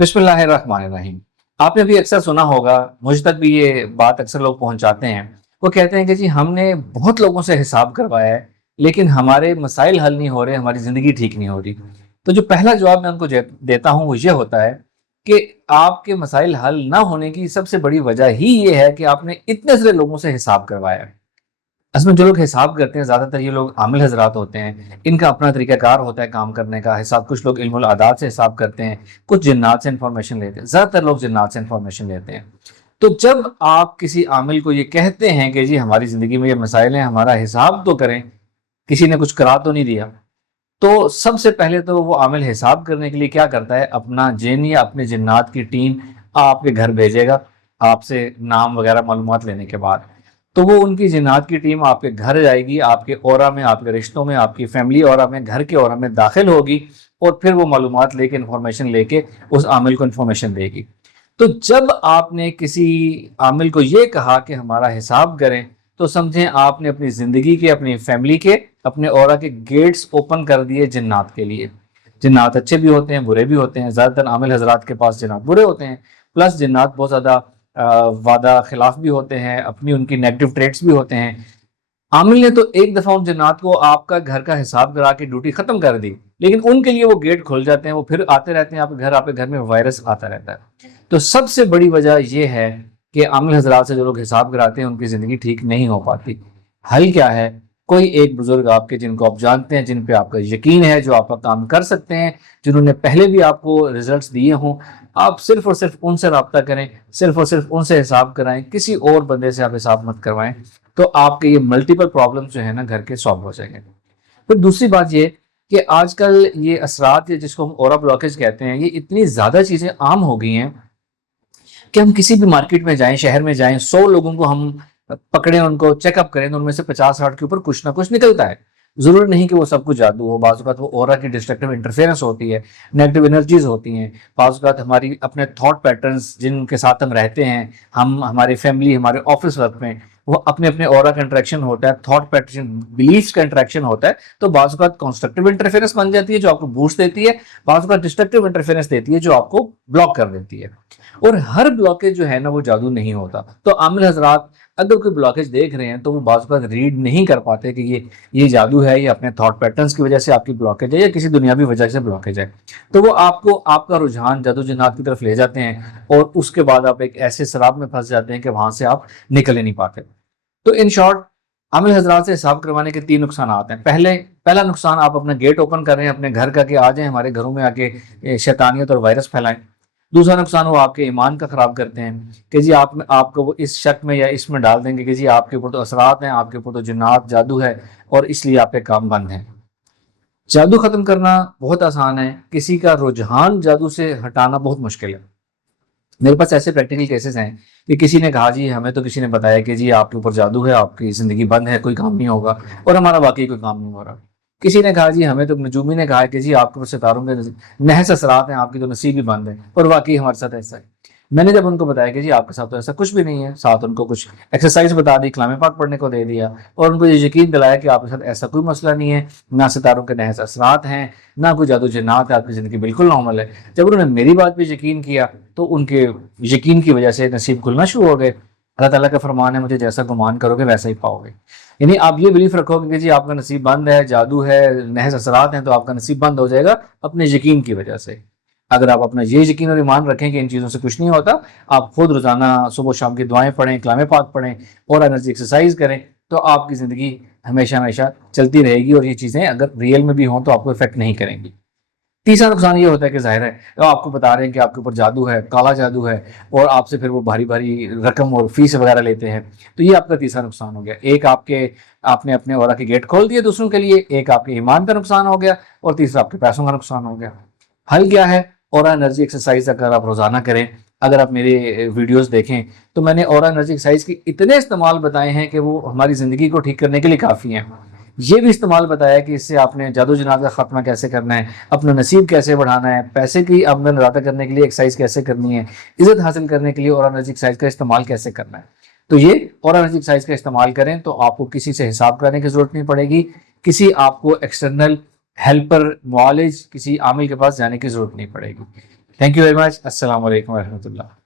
बिस्मिल्लाहिर्रहमानिर्रहीम। आपने भी अक्सर सुना होगा, मुझ तक भी ये बात अक्सर लोग पहुंचाते हैं। वो कहते हैं कि जी हमने बहुत लोगों से हिसाब करवाया है, लेकिन हमारे मसाइल हल नहीं हो रहे, हमारी ज़िंदगी ठीक नहीं हो रही। तो जो पहला जवाब मैं उनको देता हूँ वो ये होता है कि आपके मसाइल हल ना होने की सबसे बड़ी वजह ही ये है कि आपने इतने सारे लोगों से हिसाब करवाया है। असल में जो लोग हिसाब करते हैं ज़्यादातर ये लोग आमिल हजरात होते हैं। इनका अपना तरीक़ाकार होता है काम करने का। हिसाब कुछ लोग इल्मुल आदात से हिसाब करते हैं, कुछ जिन्नात से इन्फॉर्मेशन लेते हैं। ज़्यादातर लोग जिन्नात से इन्फॉर्मेशन लेते हैं। तो जब आप किसी आमिल को ये कहते हैं कि जी हमारी ज़िंदगी में ये मसाइल हैं, हमारा हिसाब तो करें, किसी ने कुछ करा तो नहीं दिया, तो सबसे पहले तो वो आमिल हिसाब करने के लिए क्या करता है, अपना जिन या अपने जिन्नात की टीम आपके घर भेजेगा, आपसे नाम वगैरह मालूमात लेने के बाद। तो वो उनकी जिन्नात की टीम आपके घर जाएगी, आपके औरा में, आपके रिश्तों में, आपकी फैमिली औरा में, घर के औरा में दाखिल होगी और फिर वो मालूमात लेके, इन्फॉर्मेशन लेके उस आमिल को इन्फॉर्मेशन देगी। तो जब आपने किसी आमिल को ये कहा कि हमारा हिसाब करें, तो समझें आपने अपनी ज़िंदगी के, अपनी फैमिली के, अपने औरा के गेट्स ओपन कर दिए जिन्नात के लिए। जिन्नात अच्छे भी होते हैं, बुरे भी होते हैं। ज़्यादातर आमिल हजरात के पास जिन्नात बुरे होते हैं, प्लस जिन्नात बहुत ज़्यादा वादा खिलाफ भी होते हैं, अपनी उनकी नेगेटिव ट्रेट्स भी होते हैं। आमिल ने तो एक दफ़ा उन जिन्नात को आपका घर का हिसाब करा के ड्यूटी ख़त्म कर दी, लेकिन उनके लिए वो गेट खुल जाते हैं, वो फिर आते रहते हैं आपके घर में वायरस आता रहता है। तो सबसे बड़ी वजह यह है कि आमिल हजरात से जो लोग हिसाब कराते हैं उनकी ज़िंदगी ठीक नहीं हो पाती। हल क्या है? कोई एक बुजुर्ग आपके जिनको आप जानते हैं, जिन पे आपका यकीन है, जो आपका काम कर सकते हैं, जिन्होंने पहले भी आपको रिजल्ट्स दिए हों, आप सिर्फ और सिर्फ उनसे रब्ता करें, सिर्फ और सिर्फ उनसे हिसाब कराएं, किसी और बंदे से आप हिसाब मत करवाएं। तो आपके ये मल्टीपल प्रॉब्लम जो है ना घर के सॉल्व हो जाएंगे। फिर दूसरी बात ये कि आजकल ये असरात, जिसको हम ऑरा ब्लॉकेज कहते हैं, ये इतनी ज़्यादा चीज़ें आम हो गई हैं कि हम किसी भी मार्केट में जाएं, शहर में जाएं, 100 लोगों को हम पकड़ें, उनको चेकअप करें, तो उनमें से 50-60 के ऊपर कुछ ना कुछ निकलता है। जरूरी नहीं कि वो सब कुछ जादू हो, बाज़ औक़ात वो ऑरा की डिस्ट्रक्टिव इंटरफेरेंस होती है, नेगेटिव एनर्जीज होती हैं, बाज़ औक़ात हमारी अपने थॉट पैटर्न्स जिनके साथ हम रहते हैं, हम हमारी फैमिली, हमारे ऑफिस वर्क में, वो अपने अपने ऑरा का इंटरेक्शन होता है, थॉट पैटर्न, बिलीफ्स का इंटरेक्शन होता है। तो बाज़ औक़ात कंस्ट्रक्टिव इंटरफेरेंस बन जाती है जो आपको बूस्ट देती है, बाज़ औक़ात डिस्ट्रक्टिव इंटरफेरेंस देती है जो आपको ब्लॉक कर देती है। और हर ब्लॉकेज जो है ना वो जादू नहीं होता। तो आमिल हजरात अगर कोई ब्लॉकेज देख रहे हैं तो वो बाज़ औक़ात रीड नहीं कर पाते कि ये जादू है, ये अपने थॉट पैटर्न्स की वजह से आपकी ब्लॉकेज है या किसी दुनियावी वजह से ब्लॉकेज है। तो वो आपको, आपका रुझान जादू जिन्नात की तरफ ले जाते हैं और उसके बाद आप एक ऐसे सराब में फंस जाते हैं कि वहां से आप निकल ही नहीं पाते। तो इन शॉर्ट, आमिल हजरात से हिसाब करवाने के 3 नुकसान आते हैं। पहला नुकसान, आप अपना गेट ओपन कर रहे हैं अपने घर का कि आ जाएं हमारे घरों में आके शैतानियत और वायरस फैलाएं। दूसरा नुकसान, वो आपके ईमान का ख़राब करते हैं कि जी आपको वो इस शक में या इसमें डाल देंगे कि जी आपके ऊपर तो असरात हैं, आपके ऊपर तो जिन्नात जादू है और इसलिए आपके काम बंद हैं। जादू ख़त्म करना बहुत आसान है, किसी का रुझान जादू से हटाना बहुत मुश्किल है। मेरे पास ऐसे प्रैक्टिकल केसेस हैं कि किसी ने कहा जी हमें तो किसी ने बताया कि जी आपके ऊपर जादू है, आपकी ज़िंदगी बंद है, कोई काम नहीं होगा, और हमारा वाकई कोई काम नहीं हो रहा। किसी ने कहा जी हमें तो नजूमी ने कहा कि जी आपके ऊपर सितारों के नहस असरात हैं, आपकी तो नसीब ही बंद है, और वाकई हमारे साथ ऐसा है। मैंने जब उनको बताया कि जी आपके साथ तो ऐसा कुछ भी नहीं है, साथ उनको कुछ एक्सरसाइज बता दी, कलाम पाक पढ़ने को दे दिया, और उनको ये यकीन दिलाया कि आपके साथ ऐसा कोई मसला नहीं है, ना सितारों के नहस असरात हैं, ना कोई जादू जिन्नात है, आपकी ज़िंदगी बिल्कुल नॉर्मल है। जब उन्होंने मेरी बात पे यकीन किया तो उनके यकीन की वजह से नसीब खुलना शुरू हो गए। अल्लाह ताला का फरमान है, मुझे जैसा गुमान करोगे वैसा ही पाओगे। यानी आप ये बिलीफ रखोगे कि जी आपका नसीब बंद है, जादू है, नहस असरात हैं, तो आपका नसीब बंद हो जाएगा अपने यकीन की वजह से। अगर आप अपना ये यकीन और ईमान रखें कि इन चीज़ों से कुछ नहीं होता, आप खुद रोज़ाना सुबह शाम की दुआएं पढ़ें, कलाम पाक पढ़ें और एनर्जी एक्सरसाइज करें, तो आपकी ज़िंदगी हमेशा हमेशा चलती रहेगी और ये चीज़ें अगर रियल में भी हों तो आपको इफेक्ट नहीं करेंगी। तीसरा नुकसान ये होता है कि ज़ाहिर है वो आपको बता रहे हैं कि आपके ऊपर जादू है, काला जादू है, और आपसे फिर वो भारी भारी रकम और फीस वगैरह लेते हैं। तो ये आपका तीसरा नुकसान हो गया। एक आपने अपने औरा के गेट खोल दिए दूसरों के लिए, एक आपके ईमान का नुकसान हो गया, और तीसरा आपके पैसों का नुकसान हो गया। हल क्या है? ऑरा एनर्जी एक्सरसाइज अगर आप रोज़ाना करें, अगर आप मेरे वीडियोस देखें, तो मैंने ऑरा एनर्जी एक्सरसाइज के इतने इस्तेमाल बताए हैं कि वो हमारी ज़िंदगी को ठीक करने के लिए काफ़ी हैं। ये भी इस्तेमाल बताया कि इससे आपने जादू जिन्नात का खात्मा कैसे करना है, अपना नसीब कैसे बढ़ाना है, पैसे की आमदन ज़्यादा करने के लिए एक्सरसाइज कैसे करनी है, इज़्ज़त हासिल करने के लिए ऑरा एनर्जी एक्सरसाइज का इस्तेमाल कैसे करना है। तो ये ऑरा एनर्जी एक्सरसाइज का इस्तेमाल करें तो आपको किसी से हिसाब करने की ज़रूरत नहीं पड़ेगी, किसी आपको एक्सटर्नल हेल्पर, मुआलिज, किसी आमिल के पास जाने की ज़रूरत नहीं पड़ेगी। Thank you very much. السلام علیکم ورحمۃ اللہ.